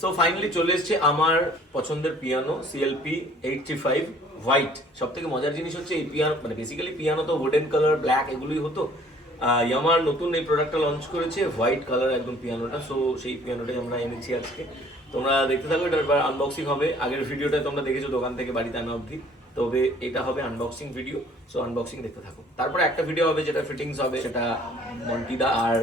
So finally চলে এসেছে আমার পছন্দের পিয়ানো CLP 835 হোয়াইট। সব থেকে মজার জিনিস হচ্ছে এই পিয়ানো, মানে বেসিক্যালি পিয়ানো তো উডেন কালার, ব্ল্যাক এগুলোই হতো। ইয়ামার নতুন এই প্রোডাক্টটা লঞ্চ করেছে হোয়াইট কালার একদম পিয়ানোটা। সো সেই পিয়ানোটাই আমরা এনেছি আজকে। তোমরা দেখতে থাকো, এটার আনবক্সিং হবে। আগের ভিডিওটা তোমরা দেখেছো দোকান থেকে বাড়িতে আনা অবধি, তবে এটা হবে আনবক্সিং ভিডিও। সো আনবক্সিং দেখতে থাকো। তারপরে একটা ভিডিও হবে যেটা ফিটিংস হবে, সেটা মন্টিদা আর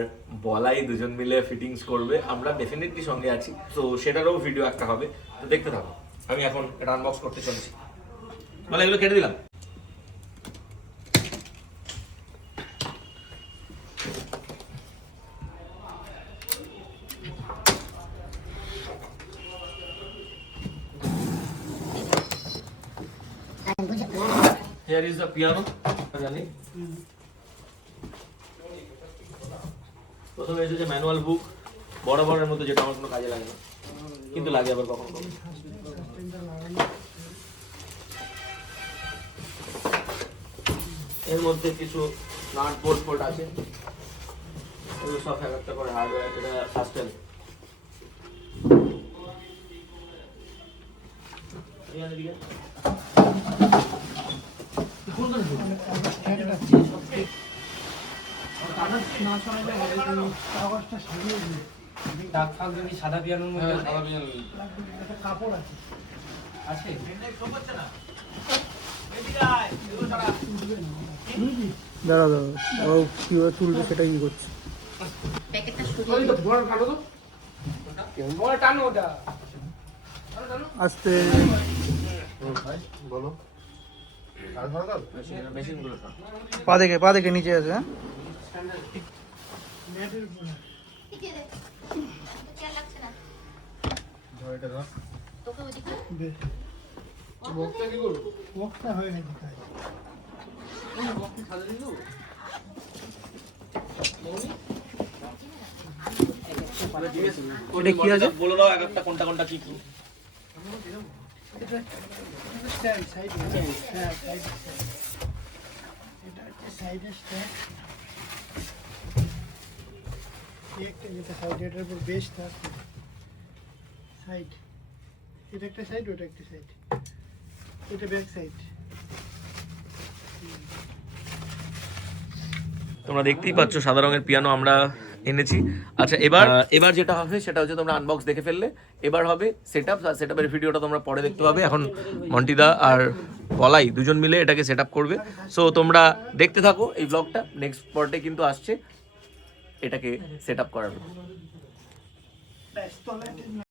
বলাই দুজন মিলে ফিটিংস করবে। আমরা ডেফিনেটলি সঙ্গে আছি, তো সেটারও ভিডিও একটা হবে। তো দেখতে থাকো। আমি এখন এটা আনবক্স করতে চলেছি। বলে এগুলো কেটে দিলাম। Here is the piano. জানি প্রথমে এসেছে ম্যানুয়াল বুক, বড় বড়ের মধ্যে, যেটা আমার কোনো কাজে লাগে না, কিন্তু লাগে আবার কখনো কখনো। এর মধ্যে কিছু নাট বোল্ট আছে, এগুলো সব একটা করে হার্ডওয়্যার। এটা সাস্টেন। সাদা পিয়ানোর মধ্যে কাপড় আছে আছে দাঁড়া দাঁড়া, ও কি তুলবে সেটা কি করছে? আস্তে বলো। পা দেখে নিচে আছে। হ্যাঁ, কি আছে বলে দাও, এক একটা কোনটা কোনটা কি কি। এটা একটা সাইড, ওটা একটা সাইড, এটা ব্যাক সাইড। তোমরা দেখতেই পাচ্ছ সাদা রঙের পিয়ানো আমরা এনেছি। আচ্ছা, এবার যেটা হবে সেটা হচ্ছে, তোমরা আনবক্স দেখে ফেললে, এবার হবে সেটআপ। আর সেটআপের ভিডিওটা তোমরা পরে দেখতে পাবে। এখন মন্টিদা আর বলাই দুজন মিলে এটাকে সেটআপ করবে। সো তোমরা দেখতে থাকো এই ব্লগটা। নেক্সট পার্টে কিন্তু আসছে এটাকে সেটআপ করার।